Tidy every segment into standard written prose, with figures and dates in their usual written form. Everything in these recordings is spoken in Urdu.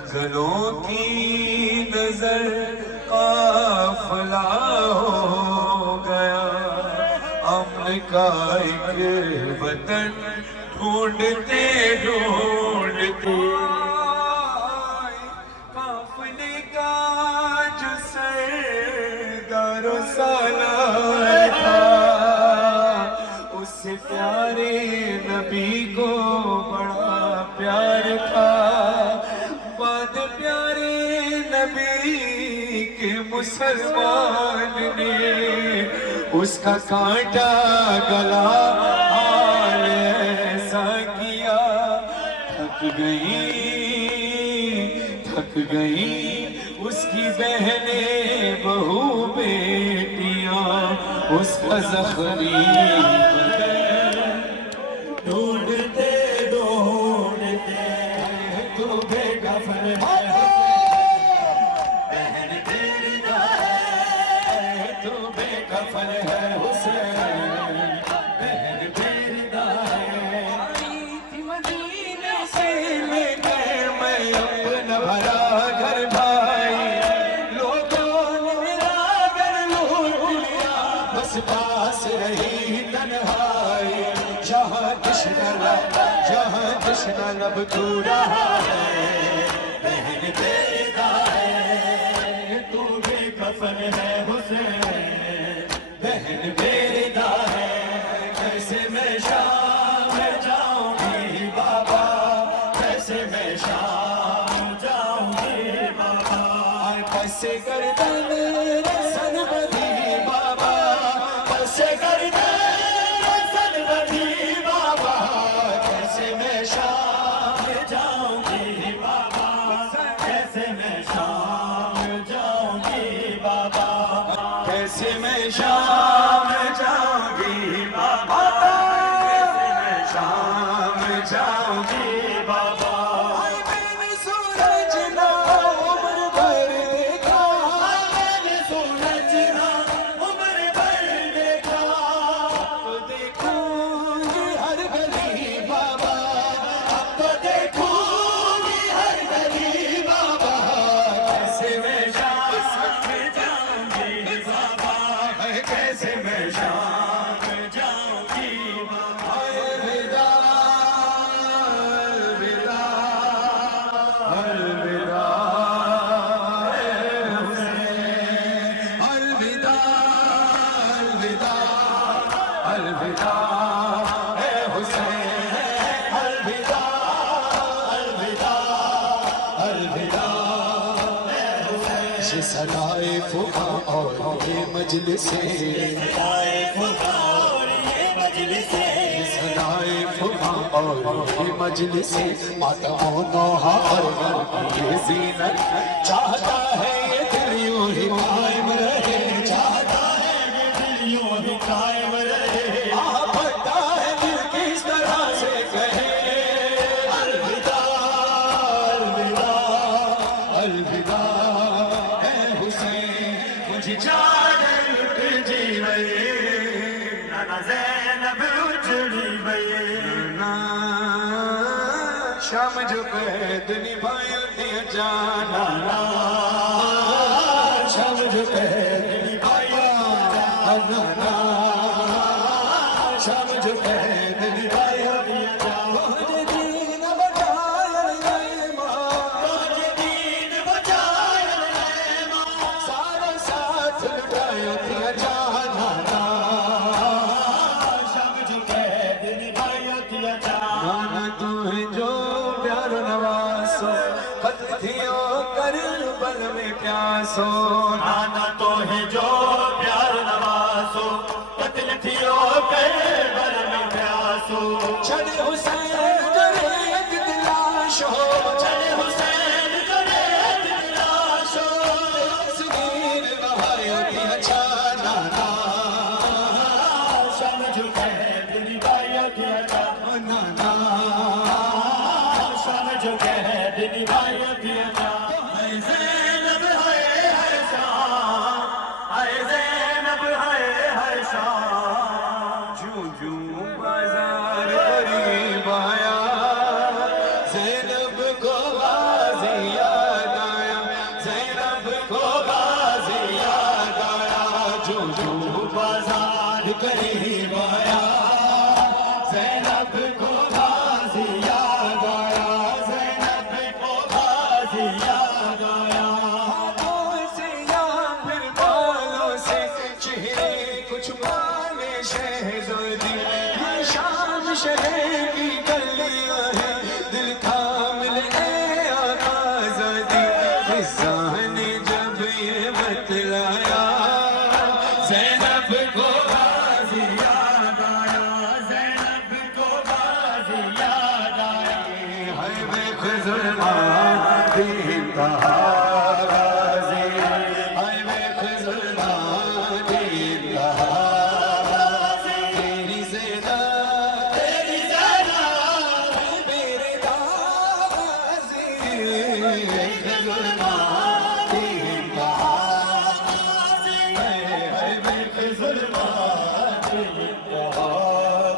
جنگلوں کی نظر قافلہ ہو گیا، امن کا ایک وطن ڈھونڈتے ڈھونڈتے قافلے کا جو سردار و سالار تھا، اس سے پیارے نبی کو بڑا پیار تھا۔ بعد پیارے نبی کے مسلمان نے اس کا کانٹا گلا حال ایسا کیا، تھک گئی اس کی بہنیں بہو بیٹیاں، اس کا زخمی ڈھونڈتے ڈھونڈتے تو بے کفن ہے، بہن تیری ہے تو بے کفن ہے حسین، بہن تیری ہے۔ مدینے سے لے کر میں اپنا بھرا گھر بھائی، لوگوں نے میرا گھر لوٹ لیا، بس پاس رہی تنہائی، جہاں جشن لب تو رہا ہے، بہن تیری ہے تو بے کفن ہے حسین، بہن تیری ہے۔ کیسے میں شام جاؤں گی بابا، کیسے میں شام جاؤں گی بابا، کیسے گردن رسن بدھی بابا، کیسے گردن رسن بدھی بابا، کیسے میں شام جاؤں گی بابا، کیسے میں شام جاؤں گی بابا، کیسے میں شام جاؤں گی بابا، کیسے میں شام جاؤں گی بابا۔ میں نے سورج نہ عمر بھر دیکھا، میں نے سورج نہ عمر بھر دیکھا، اب تو دیکھوں گی ہر گلی بابا، اب تو دیکھوں گی ہر گلی بابا، کیسے میں شام جاؤں گی بابا، کیسے میں شام جاؤں گی بابا۔ الوداع الوداع الوداع الوداع الوداع اے حسین، الوداع الوداع الوداع اے حسین۔ یہ صدائے فغاں اور یہ مجلسیں، صدائے فغاں اور یہ مجلسیں، صدائے فغاں اور یہ مجلسیں، ماتم و نوحہ اور غم کی یہ زینت، چاہتا ہے یہ دل یوں ہی قائم رہے، چاہتا ہے یہ دل یوں ہی قائم رہے، آہ بھرتا ہے دل کس طرح سے کہے، الوداع الوداع الوداع اے حسین۔ مجھے چادر لٹ جی وئے، نانا زینب اجڑی وئے، شام جو قید نبھائیو دیا جانا، شام جو قید نبھائیو جانا، شام جو قید نبھائیو دیا جانا، مجھے دین بچایا اے ماں، مجھے دین بچایا اے ماں، سارا ساتھ لٹایا دیا جانا، شام جو قید نبھائیو دیا جانا۔ نانا تمہیں جو پیار نواسو، قتل تھیو کربل میں پیاسو، نانا تمہیں جو پیار نواسو، قتل تھیو کربل میں پیاسو، چھڑے حسین جو ریت تلاش ہو، چھڑے حسین جو ریت تلاش ہو، سگیر بہائیو دیا جانا، شام جو قید نبھائیو دیا جانا، شام جو قید نبھائیو دیا جانا۔ اے زینب ہے شام، اے زینب ہے شام، جوں جوں بازار قریب آیا، زینب کو غازیہ ظلمان دین دہا غازی آئے ویخ ظلمان دین دہا غازی تیری زیدہ میرے دا غازی ویخ ظلمان دین دہا غازی آئے ویخ ظلمان دین دہا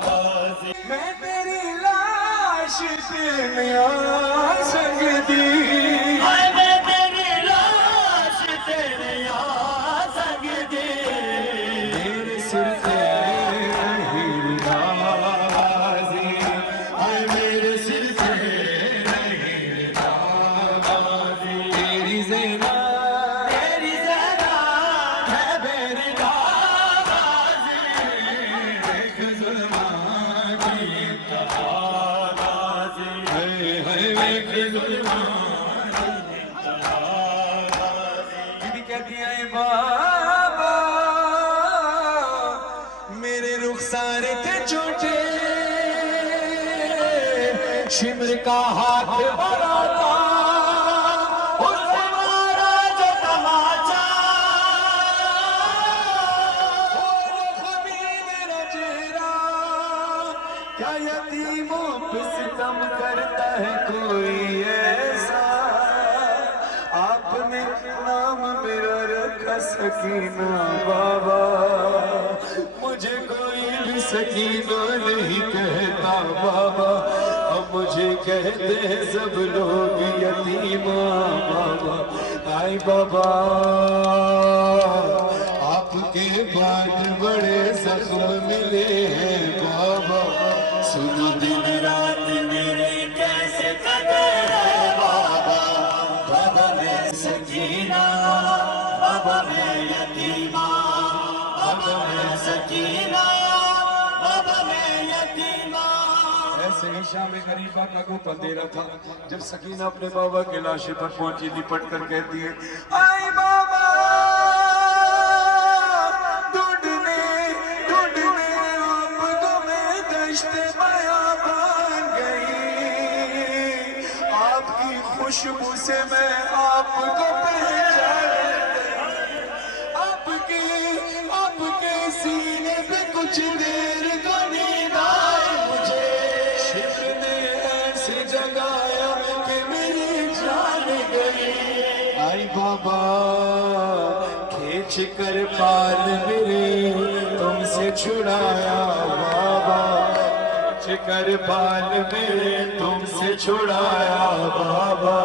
غازی میں تیری لاش تیریا سنگ دی میں تیری لاش تیریا سنگ دی میرے سر تیرے نہیں غازی آئے میرے سر تیرے نہیں غازی تیری زینہ تیری زیادہ ہے میرے غازی ایک ظلمان کی انتہا غازی ایک ظلمان کی انتہا غازی کہتی ہے بابا میرے رخسار تھے چھوٹے شمر کا ہاتھ بڑا تھا اس سے مارا جو تماچا زخمی میرا چہرہ کیا یتیموں پہ ستم کرتا ہے کوئی ایسا آپ نے نام میرا رکھا سکینہ بابا مجھے کوئی بھی سکینہ نہیں کہتا بابا اب مجھے کہتے ہیں سب لوگ یتیمہ بابا آئی بابا آپ کے بعد بڑے زخم ملے ہیں بابا سنو دن رات میری کیسے قدر ہے بابا بابا میں سکینہ بابا میں یتیمہ بابا میں سکینہ بابا میں یتیمہ ایسے ہی شام غریبہ کا کو اندھیرا تھا جب سکینہ اپنے بابا کے لاشے پر پہنچی لپٹ کر کہتی ہے آئی بابا ڈھونڈنے آپ کو میں دشت بیابان گئی آپ کی خوشبو سے میں آپ کو پہچان گئی آپ کے سینے پہ کچھ دیر کو نیند آئی مجھے شکر نے ایسے جگایا کہ میری جان گئی آئی بابا کھینچ کر پال میرے تم سے چھڑایا بابا کھینچ کر پال میرے تم سے چھڑایا بابا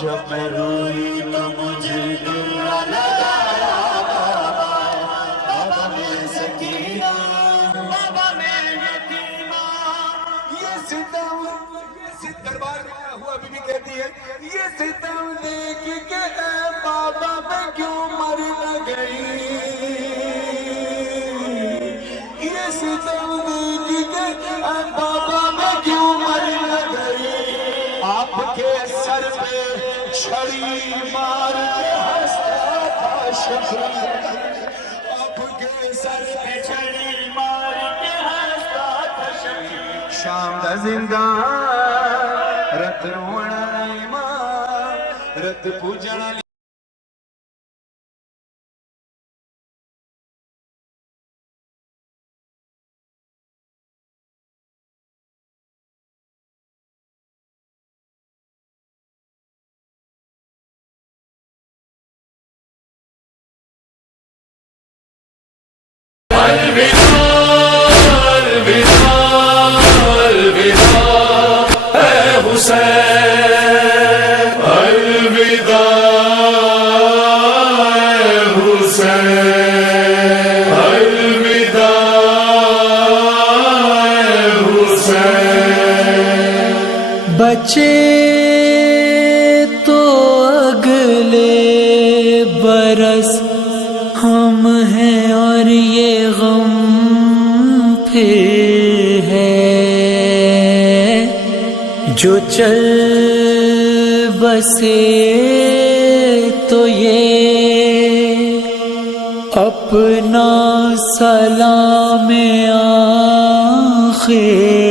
جب میں روئی تو مجھے دل نہ لگایا بابا بابا میں سکینہ بابا میں یتیمہ یہ ستم دربار میں ہوا بی بی کہتی ہے یہ ستم دیکھ کے اے بابا میں کیوں مر نہ گئی یہ ستم دیکھ کے اے بابا میں کیوں مر نہ گئی آپ کے سر پہ چھڑی مار کے ہنستا تھا شفیع آپ کے سر پہ چھڑی مار کے ہنستا تھا شفیع شام دا زندان رت رونا نہیں ماں رت پوجنا بچے تو اگلے برس ہم ہیں اور یہ غم پھر ہے جو چل بسے تو یہ اپنا سلام آخر